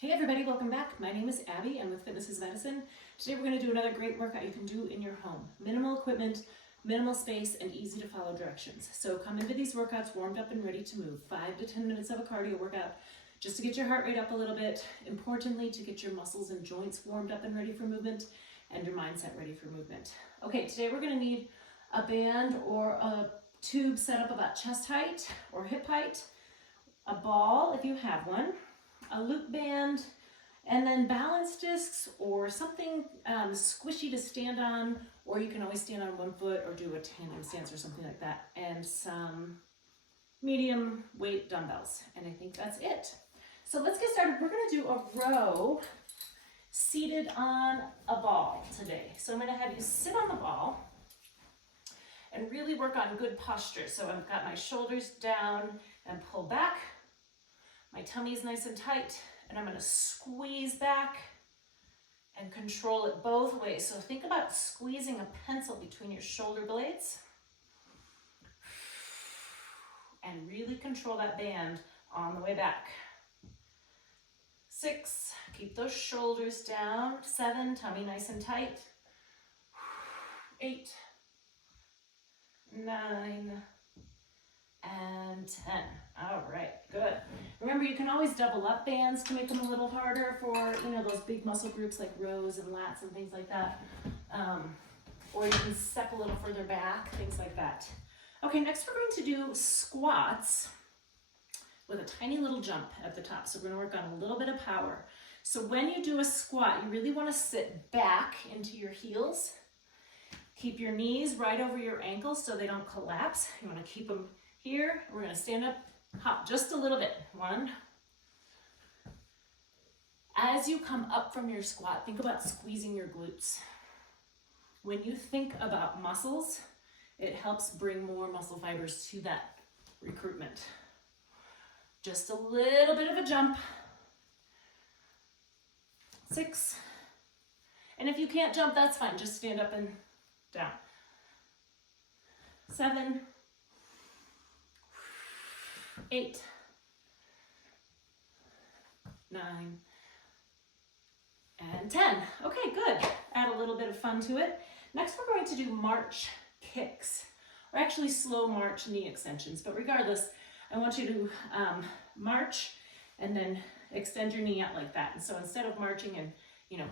Hey everybody, welcome back. My name is Abby. I'm with Fitness is Medicine. Today we're going to do another great workout you can do in your home. Minimal equipment, minimal space, and easy to follow directions. So come into these workouts warmed up and ready to move. 5 to 10 minutes of a cardio workout just to get your heart rate up a little bit. Importantly, to get your muscles and joints warmed up and ready for movement and your mindset ready for movement. Okay, today we're going to need a band or a tube set up about chest height or hip height, a ball if you have one, a loop band, and then balance discs or something squishy to stand on, or you can always stand on one foot or do a tandem stance or something like that, and some medium weight dumbbells. And I think that's it. So let's get started. We're gonna do a row seated on a ball today. So I'm gonna have you sit on the ball and really work on good posture. So I've got my shoulders down and pull back. My tummy is nice and tight, and I'm gonna squeeze back and control it both ways. So think about squeezing a pencil between your shoulder blades and really control that band on the way back. 6, keep those shoulders down. 7, tummy nice and tight. 8, 9, and 10. All right, good. Remember, you can always double up bands to make them a little harder for, those big muscle groups like rows and lats and things like that. Or you can step a little further back, things like that. Okay, next we're going to do squats with a tiny little jump at the top. So we're gonna work on a little bit of power. So when you do a squat, you really wanna sit back into your heels. Keep your knees right over your ankles so they don't collapse. You wanna keep them here. We're gonna stand up, hop just a little bit. 1. As you come up from your squat, think about squeezing your glutes. When you think about muscles, it helps bring more muscle fibers to that recruitment. Just a little bit of a jump. 6. And if you can't jump, that's fine. Just stand up and down. 7. 8, 9, and 10. Okay, good. Add a little bit of fun to it. Next, we're going to do march kicks, or actually slow march knee extensions. But regardless, I want you to march and then extend your knee out like that. And so instead of marching and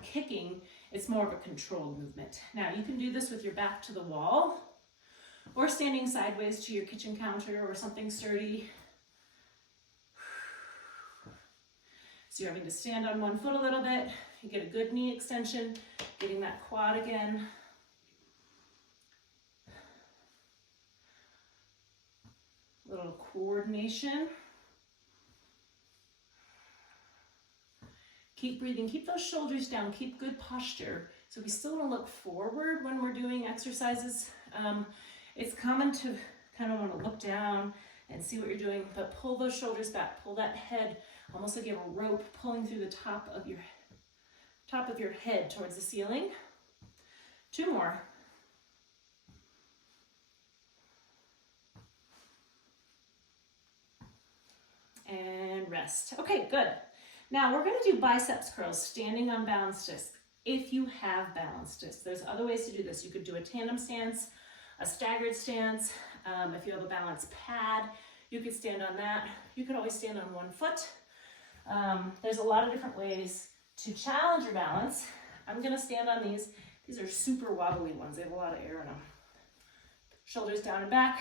kicking, it's more of a controlled movement. Now, you can do this with your back to the wall, or standing sideways to your kitchen counter or something sturdy. So you're having to stand on one foot a little bit. You get a good knee extension, getting that quad again. Little coordination. Keep breathing, keep those shoulders down, keep good posture. So we still want to look forward when we're doing exercises. It's common to kind of want to look down and see what you're doing, but pull those shoulders back, pull that head, almost like you have a rope pulling through the top of your head towards the ceiling. 2 more. And rest. Okay, good. Now we're going to do biceps curls standing on balance discs. If you have balance discs, there's other ways to do this. You could do a tandem stance, a staggered stance. If you have a balance pad, you could stand on that. You could always stand on one foot. There's a lot of different ways to challenge your balance. I'm gonna stand on these. These are super wobbly ones. They have a lot of air in them. Shoulders down and back.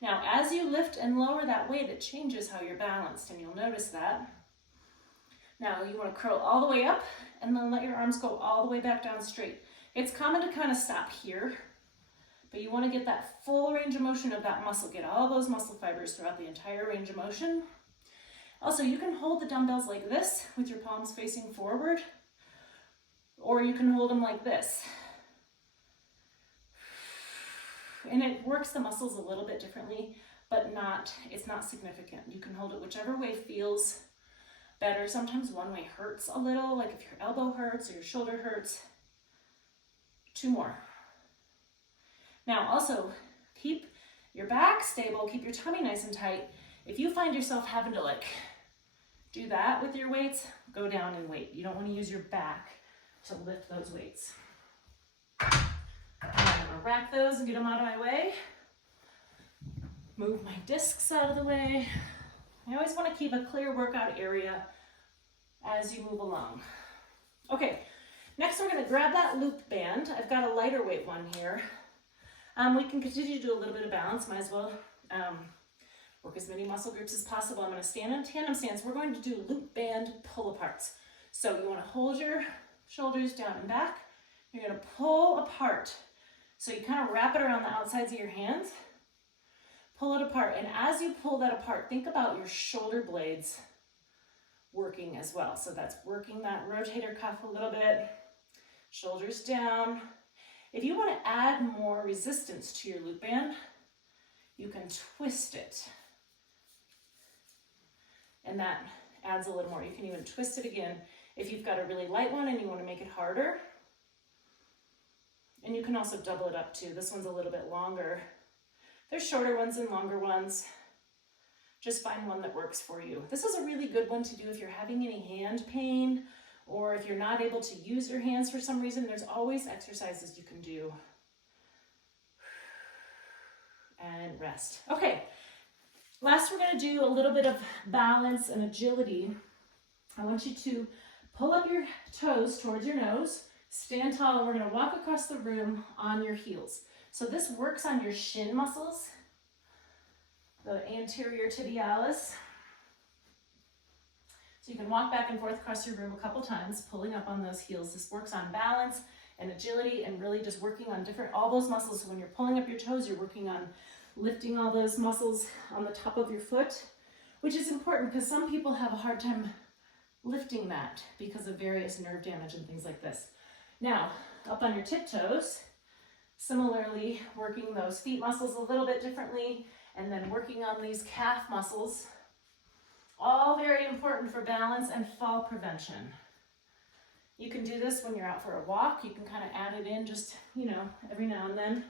Now, as you lift and lower that weight, it changes how you're balanced, and you'll notice that. Now, you wanna curl all the way up and then let your arms go all the way back down straight. It's common to kind of stop here, but you wanna get that full range of motion of that muscle. Get all those muscle fibers throughout the entire range of motion. Also, you can hold the dumbbells like this with your palms facing forward, or you can hold them like this. And it works the muscles a little bit differently, but it's not significant. You can hold it whichever way feels better. Sometimes one way hurts a little, like if your elbow hurts or your shoulder hurts. 2 more. Now also, keep your back stable, keep your tummy nice and tight. If you find yourself having to do that with your weights, go down in weight. You don't want to use your back to lift those weights. I'm gonna rack those and get them out of my way. Move my discs out of the way. I always want to keep a clear workout area as you move along. Okay, next we're going to grab that loop band. I've got a lighter weight one here. We can continue to do a little bit of balance. Might as well work as many muscle groups as possible. I'm going to stand in tandem stance. We're going to do loop band pull aparts. So you want to hold your shoulders down and back. You're going to pull apart. So you kind of wrap it around the outsides of your hands. Pull it apart, and as you pull that apart, think about your shoulder blades working as well. So that's working that rotator cuff a little bit, shoulders down. If you want to add more resistance to your loop band, you can twist it. And that adds a little more. You can even twist it again if you've got a really light one and you want to make it harder. And you can also double it up too. This one's a little bit longer. There's shorter ones and longer ones. Just find one that works for you. This is a really good one to do if you're having any hand pain or if you're not able to use your hands for some reason. There's always exercises you can do. And rest. Okay, last we're going to do a little bit of balance and agility. I want you to pull up your toes towards your nose, stand tall, and we're going to walk across the room on your heels. So this works on your shin muscles, the anterior tibialis. So you can walk back and forth across your room a couple times, pulling up on those heels. This works on balance and agility and really just working on all those muscles. So when you're pulling up your toes, you're working on lifting all those muscles on the top of your foot, which is important because some people have a hard time lifting that because of various nerve damage and things like this. Now, up on your tiptoes, similarly, working those feet muscles a little bit differently, and then working on these calf muscles. All very important for balance and fall prevention. You can do this when you're out for a walk. You can kind of add it in just, every now and then.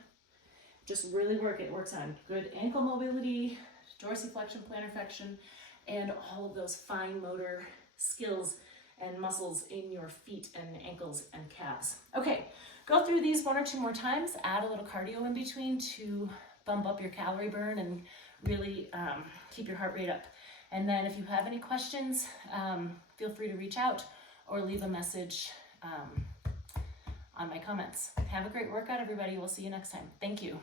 Just really work it. It works on good ankle mobility, dorsiflexion, plantar flexion, and all of those fine motor skills and muscles in your feet and ankles and calves. Okay. Go through these one or two more times, add a little cardio in between to bump up your calorie burn and really keep your heart rate up. And then if you have any questions, feel free to reach out or leave a message on my comments. Have a great workout, everybody. We'll see you next time. Thank you.